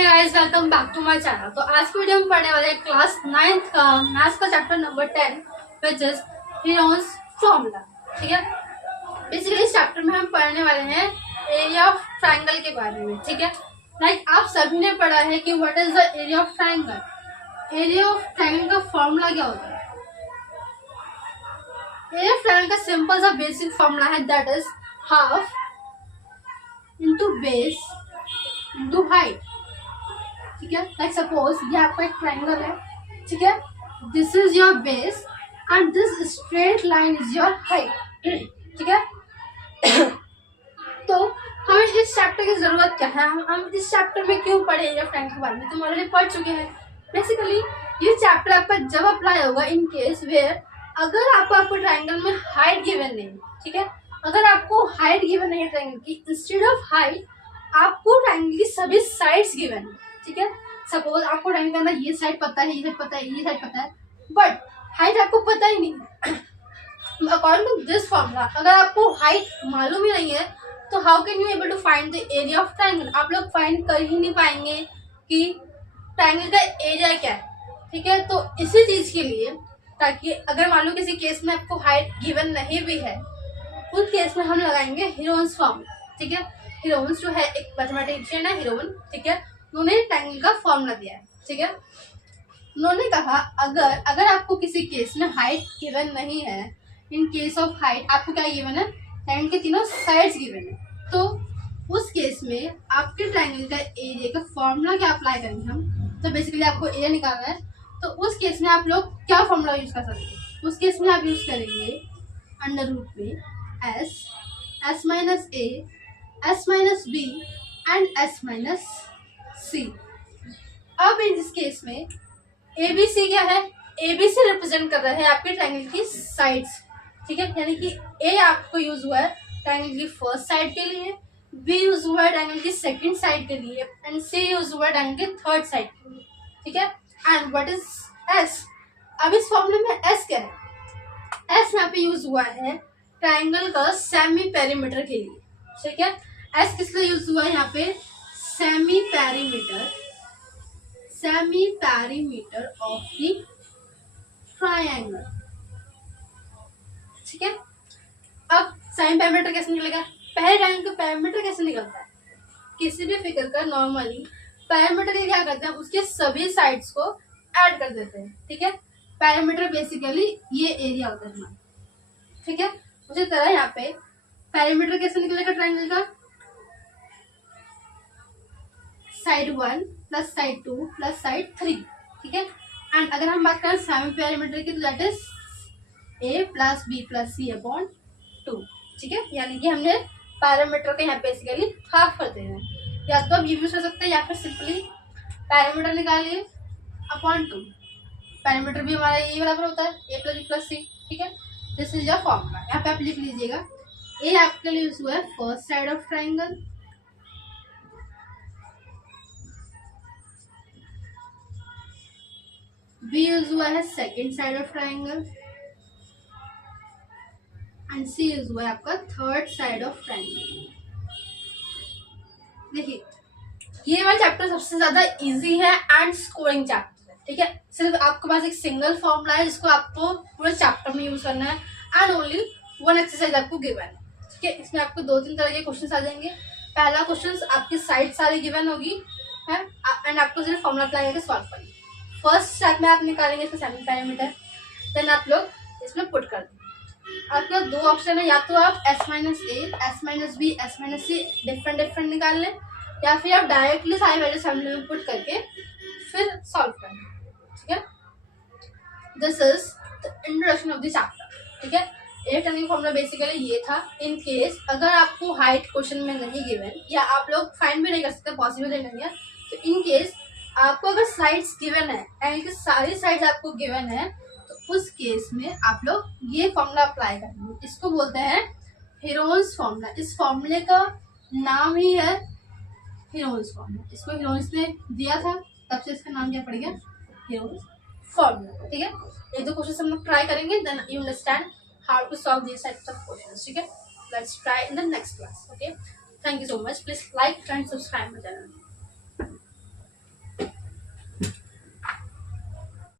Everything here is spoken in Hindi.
Hey guys, welcome back to my channel. तो आज की वीडियो में पढ़ने वाले हैं क्लास 9th का मैथ्स का chapter number 10 which is Heron's formula. ठीक है, बेसिकली इस चैप्टर में हम पढ़ने वाले हैं एरिया ऑफ ट्रायंगल के बारे में। ठीक है, लाइक आप सभी ने पढ़ा है कि what is the area of triangle. Area of triangle का फॉर्मूला क्या होता है? एरिया ऑफ ट्रायंगल का सिंपल सा बेसिक फॉर्मूला है, that is half into base into height. ठीक है, लाइक सपोज ये आपका एक ट्रायंगल है। ठीक है, this is your base and this straight line is your height. ठीक है, तो हमें इस चैप्टर की जरूरत क्या है? हम इस चैप्टर में क्यों पढ़े एरिया ऑफ ट्रायंगल के बारे में? तुम ऑलरेडी पढ़ चुके हैं। बेसिकली ये चैप्टर आपका जब अप्लाई होगा इन केस वेयर अगर आपको ट्रायंगल में हाइट गिवन नहीं। ठीक है, अगर आपको हाइट गिवन नहीं है ट्रायंगल की, इंस्टेड ऑफ हाइट आपको ट्रायंगल की सभी साइड्स गिवन है। ठीक है, सपोज आपको ट्रायंगल के अंदर ये साइड पता है, ये साइड पता है, ये साइड पता है, बट हाइट आपको पता ही नहीं। अकॉर्डिंग टू दिस फॉर्मूला अगर आपको हाइट मालूम ही नहीं है तो how can you able to find the area of triangle? आप लोग फाइंड कर ही नहीं पाएंगे कि ट्रायंगल का एरिया क्या है। ठीक है, तो इसी चीज के लिए, ताकि अगर मान लो किसी केस में आपको हाइट गिवन नहीं भी है, उस केस में हम लगाएंगे हीरोन्स फॉर्मूला। ठीक है, हीरोन्स जो है एक मैथमेटिशियन है, हीरोन। ठीक है, उन्होंने ट्रायंगल का फॉर्मूला दिया है। ठीक है, उन्होंने कहा अगर आपको किसी केस में हाइट गिवन नहीं है, इन केस ऑफ हाइट आपको क्या गिवन है? ट्रायंगल के तीनों साइड्स गिवन है। तो उस केस में आपके ट्रायंगल का एरिया का फॉर्मूला क्या अप्लाई करेंगे हम? तो बेसिकली आपको एरिया निकालना है, तो उस केस में आप लोग क्या फॉर्मूला यूज कर सकते हैं? उस केस में आप यूज करेंगे अंडर रूट में S minus A, S minus B and S minus C. अब इन इस केस में एबीसी क्या है? एबीसी रिप्रेजेंट कर रहा है आपके ट्रायंगल की साइड्स। ठीक है, यानी कि ए आपको यूज हुआ है ट्रायंगल की फर्स्ट साइड के लिए, बी यूज हुआ है ट्रायंगल की सेकंड साइड के लिए एंड सी यूज हुआ है ट्रायंगल की थर्ड साइड के लिए। ठीक है, एंड व्हाट इज एस? अब इस फॉर्मूले में एस क्या है? एस यहाँ पे यूज हुआ है ट्रायंगल का सेमी पेरीमीटर के लिए। ठीक है, एस किस लिए यूज हुआ है यहाँ पे? Semi perimeter of the triangle. ठीक है, अब सेमी पैरीमीटर कैसे निकलेगा? पहले ट्रायंगल का पैरीमीटर कैसे निकलता है? किसी भी फिगर का नॉर्मली पैरीमीटर के क्या करते हैं? उसके सभी साइड्स को ऐड कर देते हैं। ठीक है, पैरीमीटर बेसिकली ये एरिया होता है हमारा। ठीक है, उसी तरह यहाँ पे पैरीमीटर कैसे निकलेगा ट्रायंगल का? Side 1 plus side 2 plus side 3। ठीक है, एंड अगर हम बात करें सेमी पैरीमीटर की तो that is A plus B plus C upon 2। ठीक है, यानी कि हमने पैरामीटर को यहाँ बेसिकली हाफ कर देना है। या तो आप ये भी कर सकते हैं या फिर सिंपली पैरामीटर निकालिए अपॉन 2। पैरामीटर भी हमारा ये बराबर होता है ए प्लस बी प्लस सी। ठीक है, दिस इज योर फॉर्मूला। यहाँ पे आप लिख लीजिएगा ए आपके लिए यूज हुआ है first side of triangle, B use हुआ है second side of triangle and C use हुआ है आपका थर्ड साइड ऑफ ट्रायंगल। देखिए, ये वाला चैप्टर सबसे ज्यादा इजी है एंड स्कोरिंग चैप्टर है। ठीक है, सिर्फ आपके पास एक सिंगल फॉर्मूला है जिसको आपको पूरे चैप्टर में यूज करना है एंड ओनली वन एक्सरसाइज आपको गिवन है। ठीक है, इसमें आपको 2-3 तरह के क्वेश्चन आ जाएंगे। पहला क्वेश्चन आपकी साइड सारी गिवन होगी है एंड आपको सिर्फ फॉर्मूला अप्लाई करके सॉल्व करना है। फर्स्ट स्टेप में आप निकालेंगे इसका सेमी पैरामीटर, देन आप लोग इसमें पुट कर देंगे। आपके पास 2 ऑप्शन है, या तो आप S minus A, S minus B, S minus C different निकाल लें, या फिर आप डायरेक्टली सारी वैल्यू फैमिली में पुट करके फिर सॉल्व कर लें। ठीक है, this is the introduction of the chapter. ठीक है, ए टर्निंग फॉर्मूला बेसिकली ये था। इन केस अगर आपको हाइट क्वेश्चन में नहीं गिवन या आप लोग फाइंड भी नहीं कर सकते, पॉसिबल नहीं है, तो इन केस आपको अगर साइड्स गिवन है यानी कि सारी साइड्स आपको गिवन है, तो उस केस में आप लोग ये फॉर्मूला अप्लाई करेंगे। इसको बोलते हैं हीरोन्स फॉर्मूला। इस फॉर्मूले का नाम ही है हीरोन्स फॉर्मूला। इसको हीरोन्स ने दिया था, तब से इसका नाम क्या पड़ गया? Heron's formula. ठीक है, एक 2 क्वेश्चन हम लोग ट्राई करेंगे, then you understand how to solve this types of questions. ठीक है, let's try in the next class. Okay, thank you so much. Please like and subscribe my channel.